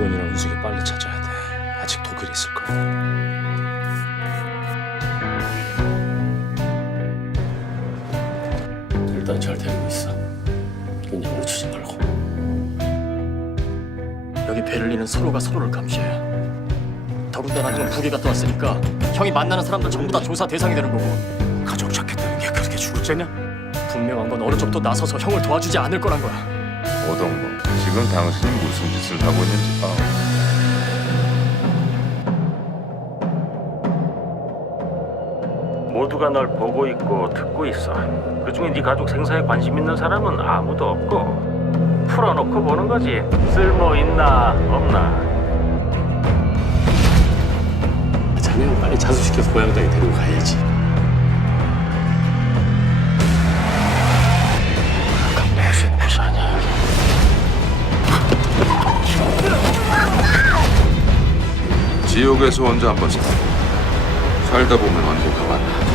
지원이랑 은숙이 빨리 찾아야 돼. 아직 독일에 있을 거야. 일단 잘 되고 있어. 그냥 놓치지 말고. 여기 베를린은 서로가 서로를 감시해. 더군다나 형은 북에 갔다 왔으니까 형이 만나는 사람들 전부 다 조사 대상이 되는 거고 가족 찾겠다는 게 그렇게 죽을 죄냐? 분명한 건 어느 쪽도 나서서 형을 도와주지 않을 거란 거야. 오동무, 지금 당신이 무슨 짓을 하고 있는지 봐. 모두가 널 보고 있고 듣고 있어. 그 중에 네 가족 생사에 관심 있는 사람은 아무도 없고 풀어놓고 보는 거지. 쓸모 있나 없나. 자네는 빨리 자수시켜서 고향장에 데리고 가야지. 지옥에서 혼자 한번 살아. 살다 보면 언젠가 만나.